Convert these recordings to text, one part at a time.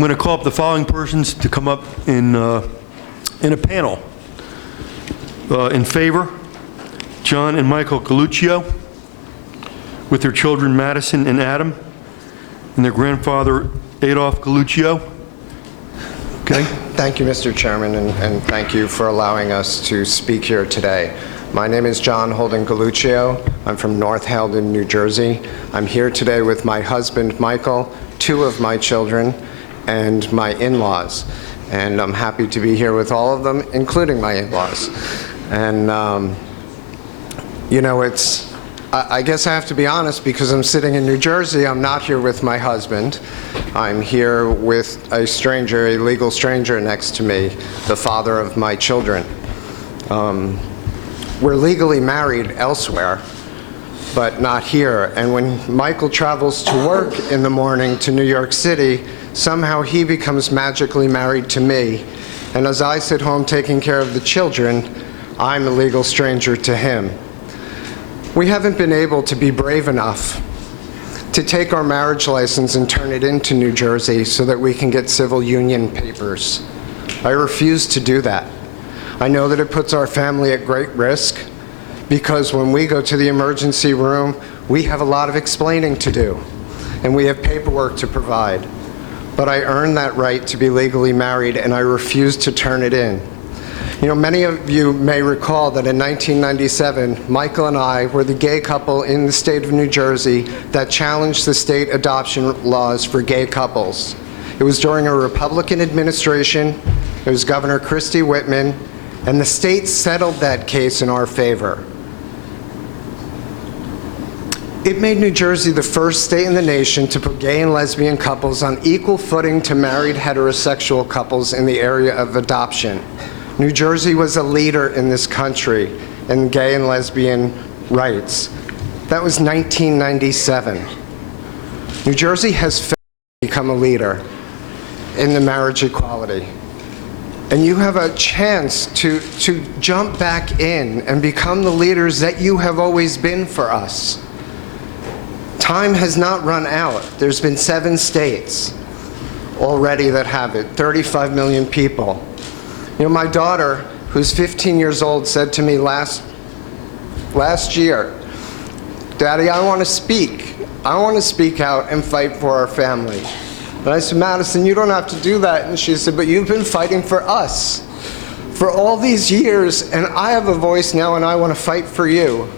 I'm going to call up the following persons to come up in a panel. In favor, John and Michael Galluccio, with their children Madison and Adam, and their grandfather Adolph Galluccio. Okay. Thank you, Mr. Chairman, and thank you for allowing us to speak here today. My name is John Holden Galluccio. I'm from North Haledon, New Jersey. I'm here today with my husband, Michael, 2 of my children, and my in-laws. And I'm happy to be here with all of them, including my in-laws. And, you know, I guess I have to be honest, because I'm sitting in New Jersey, I'm not here with my husband. I'm here with a stranger, a legal stranger next to me, the father of my children. We're legally married elsewhere, but not here. And when Michael travels to work in the morning to New York City, somehow he becomes magically married to me. And as I sit home taking care of the children, I'm a legal stranger to him. We haven't been able to be brave enough to take our marriage license and turn it into New Jersey so that we can get civil union papers. I refuse to do that. I know that it puts our family at great risk, because when we go to the emergency room, we have a lot of explaining to do, and we have paperwork to provide. But I earned that right to be legally married, and I refuse to turn it in. You know, many of you may recall that in 1997, Michael and I were the gay couple in the state of New Jersey that challenged the state adoption laws for gay couples. It was during a Republican administration. It was Governor Christie Whitman, and the state settled that case in our favor. It made New Jersey the first state in the nation to put gay and lesbian couples on equal footing to married heterosexual couples in the area of adoption. New Jersey was a leader in this country in gay and lesbian rights. That was 1997. New Jersey has become a leader in the marriage equality. And you have a chance to jump back in and become the leaders that you have always been for us. Time has not run out. There's been 7 states already that have it, 35 million people. You know, my daughter, who's 15 years old, said to me last year, "Daddy, I want to speak. I want to speak out and fight for our family." And I said, "Madison, you don't have to do that." And she said, "But you've been fighting for us for all these years, and I have a voice now, and I want to fight for you."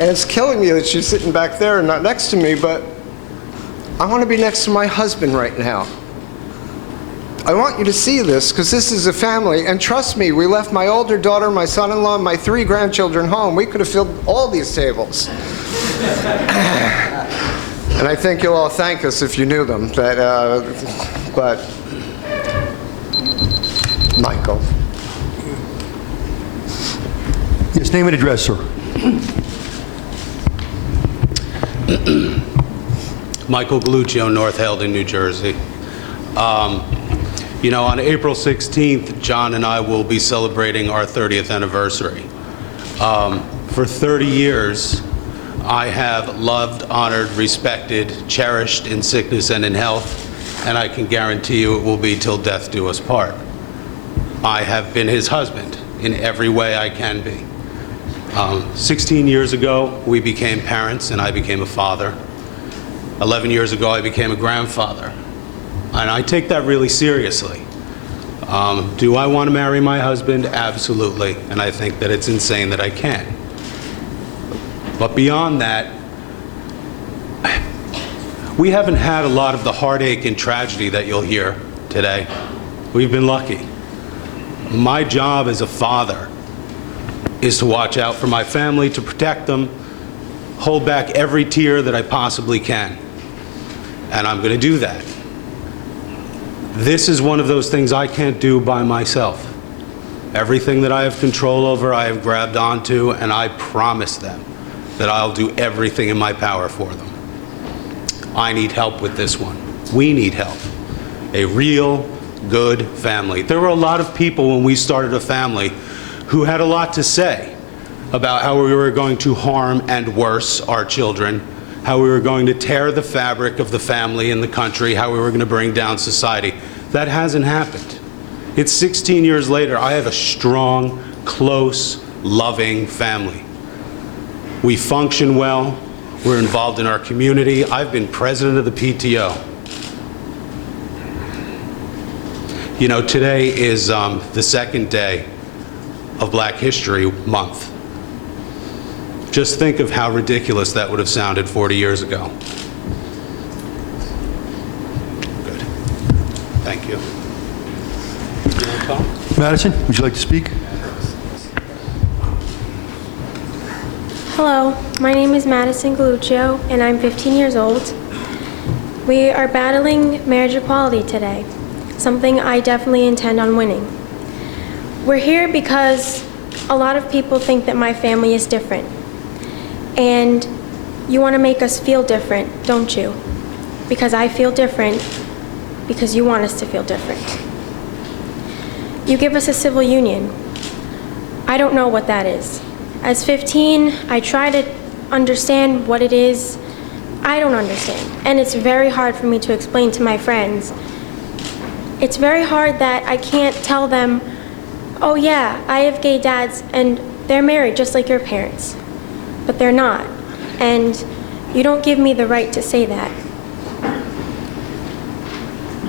And it's killing me that she's sitting back there and not next to me, but I want to be next to my husband right now. I want you to see this, because this is a family, and trust me, we left my older daughter, my son-in-law, and my 3 grandchildren home. We could have filled all these tables. And I think you'll all thank us if you knew them, but Michael. Yes, name and address, sir. Michael Galluccio, North Haledon, New Jersey. You know, on April 16th, John and I will be celebrating our 30th anniversary. For 30 years, I have loved, honored, respected, cherished in sickness and in health, and I can guarantee you it will be till death do us part. I have been his husband in every way I can be. 16 years ago, we became parents, and I became a father. 11 years ago, I became a grandfather. And I take that really seriously. Do I want to marry my husband? Absolutely. And I think that it's insane that I can't. But beyond that, we haven't had a lot of the heartache and tragedy that you'll hear today. We've been lucky. My job as a father is to watch out for my family, to protect them, hold back every tear that I possibly can. And I'm going to do that. This is one of those things I can't do by myself. Everything that I have control over, I have grabbed onto, and I promise them that I'll do everything in my power for them. I need help with this one. We need help. A real good family. There were a lot of people when we started a family who had a lot to say about how we were going to harm and worse our children how we were going to tear the fabric of the family and the country, how we were going to bring down society. That hasn't happened. It's 16 years later. I have a strong, close, loving family. We function well. We're involved in our community. I've been president of the PTO. You know, today is the second day of Black History Month. Just think of how ridiculous that would have sounded 40 years ago. Good. Thank you. You want to talk? Madison, would you like to speak? Hello, my name is Madison Galluccio, and I'm 15 years old. We are battling marriage equality today, something I definitely intend on winning. We're here because a lot of people think that my family is different, and you want to make us feel different, don't you? Because I feel different, because you want us to feel different. You give us a civil union. I don't know what that is. As 15, I try to understand what it is. I don't understand, and it's very hard for me to explain to my friends. It's very hard that I can't tell them, oh yeah, I have gay dads and they're married just like your parents. But they're not, and you don't give me the right to say that.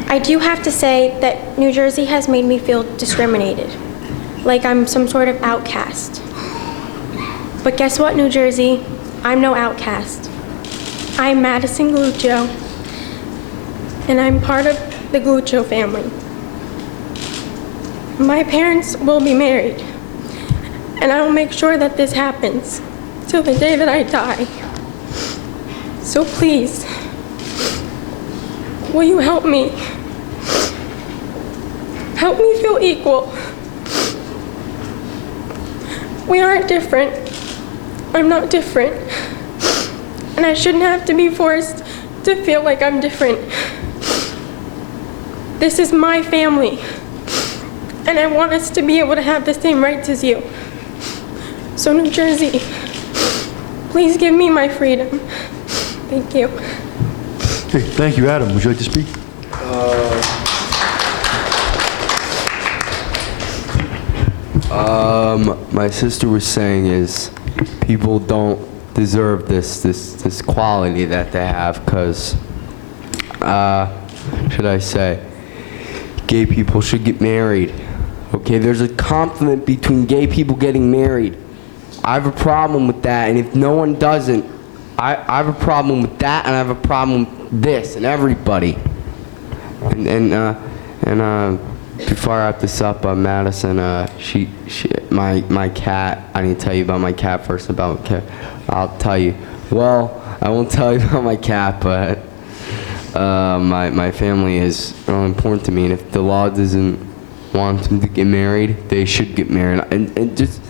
I do have to say that New Jersey has made me feel discriminated, like I'm some sort of outcast. But guess what, New Jersey? I'm no outcast. I'm Madison Galluccio, and I'm part of the Galluccio family. My parents will be married, and I will make sure that this happens till the day that I die. So please, will you help me? Help me feel equal. We aren't different. I'm not different. And I shouldn't have to be forced to feel like I'm different. This is my family, and I want us to be able to have the same rights as you. So New Jersey, please give me my freedom. Thank you. Okay, thank you. Adam, would you like to speak? My sister was saying is people don't deserve this quality that they have because, should I say, gay people should get married. Okay, there's a conflict between gay people getting married. I have a problem with that, and if no one doesn't, I have a problem with that, and I have a problem with this and everybody. And before I wrap this up, Madison, my cat. I need to tell you about my cat first. About cat, I'll tell you. Well, I won't tell you about my cat, but my family is really important to me, and if the law doesn't want them to get married, they should get married, and just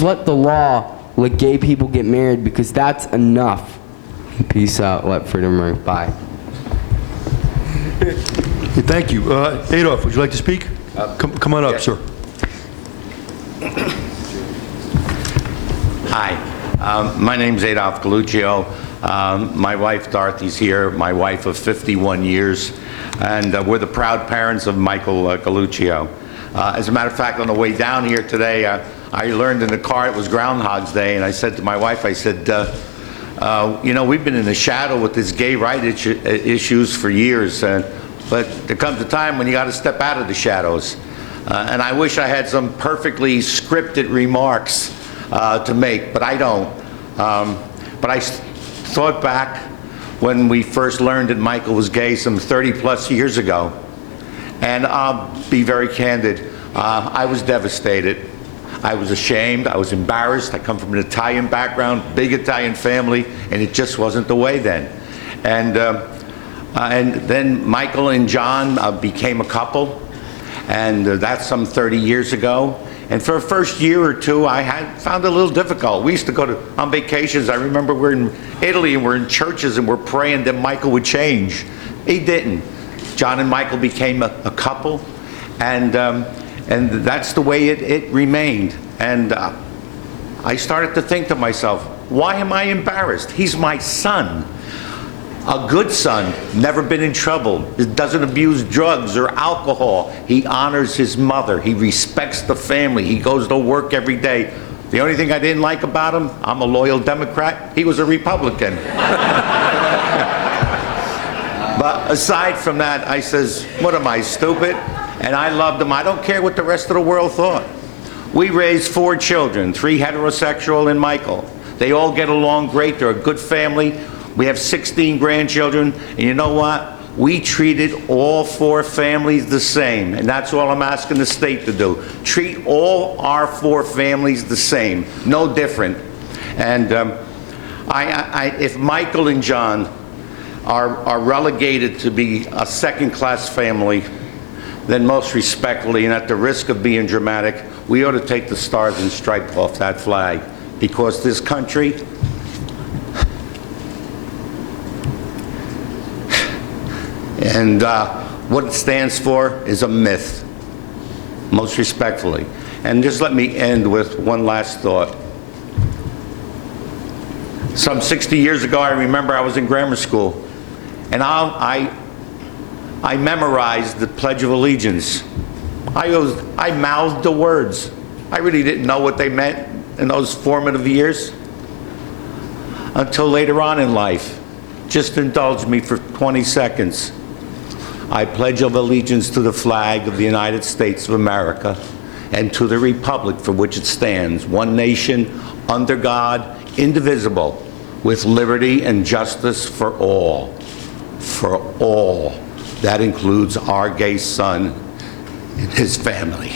let the law let gay people get married because that's enough. Peace out. Let freedom ring. Bye. Okay, thank you. Adolf, would you like to speak? Come on up, sir. Hi, my name's Adolf Galluccio. My wife Dorothy's here, my wife of 51 years, and we're the proud parents of Michael Galluccio. As a matter of fact, on the way down here today, I learned in the car it was Groundhog's Day, and I said to my wife, I said, you know, we've been in the shadow with this gay rights issues for years, but there comes a time when you got to step out of the shadows. And I wish I had some perfectly scripted remarks to make, but I don't. But I thought back when we first learned that Michael was gay some 30-plus years ago, and I'll be very candid. I was devastated. I was ashamed. I was embarrassed. I come from an Italian background, big Italian family, and it just wasn't the way then. And then Michael and John became a couple, and that's some 30 years ago. And for the first year or two, I had found it a little difficult. We used to go on vacations. I remember we're in Italy and we're in churches and we're praying that Michael would change. He didn't. John and Michael became a couple, and that's the way it remained. And I started to think to myself, why am I embarrassed? He's my son. A good son, never been in trouble, doesn't abuse drugs or alcohol. He honors his mother. He respects the family. He goes to work every day. The only thing I didn't like about him, I'm a loyal Democrat, he was a Republican. But aside from that, I says, what am I, stupid? And I loved him. I don't care what the rest of the world thought. We raised 4 children, 3 heterosexual and Michael. They all get along great. They're a good family. We have 16 grandchildren, and you know what? We treated all 4 families the same, and that's all I'm asking the state to do. Treat all our 4 families the same, no different. And if Michael and John are relegated to be a second-class family, then most respectfully, and at the risk of being dramatic, we ought to take the stars and stripes off that flag, because this country and what it stands for is a myth, most respectfully. And just let me end with one last thought. Some 60 years ago, I remember I was in grammar school, and I memorized the Pledge of Allegiance. I mouthed the words. I really didn't know what they meant in those formative years until later on in life. Just indulge me for 20 seconds. I pledge of allegiance to the flag of the United States of America and to the republic for which it stands, one nation, under God, indivisible, with liberty and justice for all. For all. That includes our gay son and his family.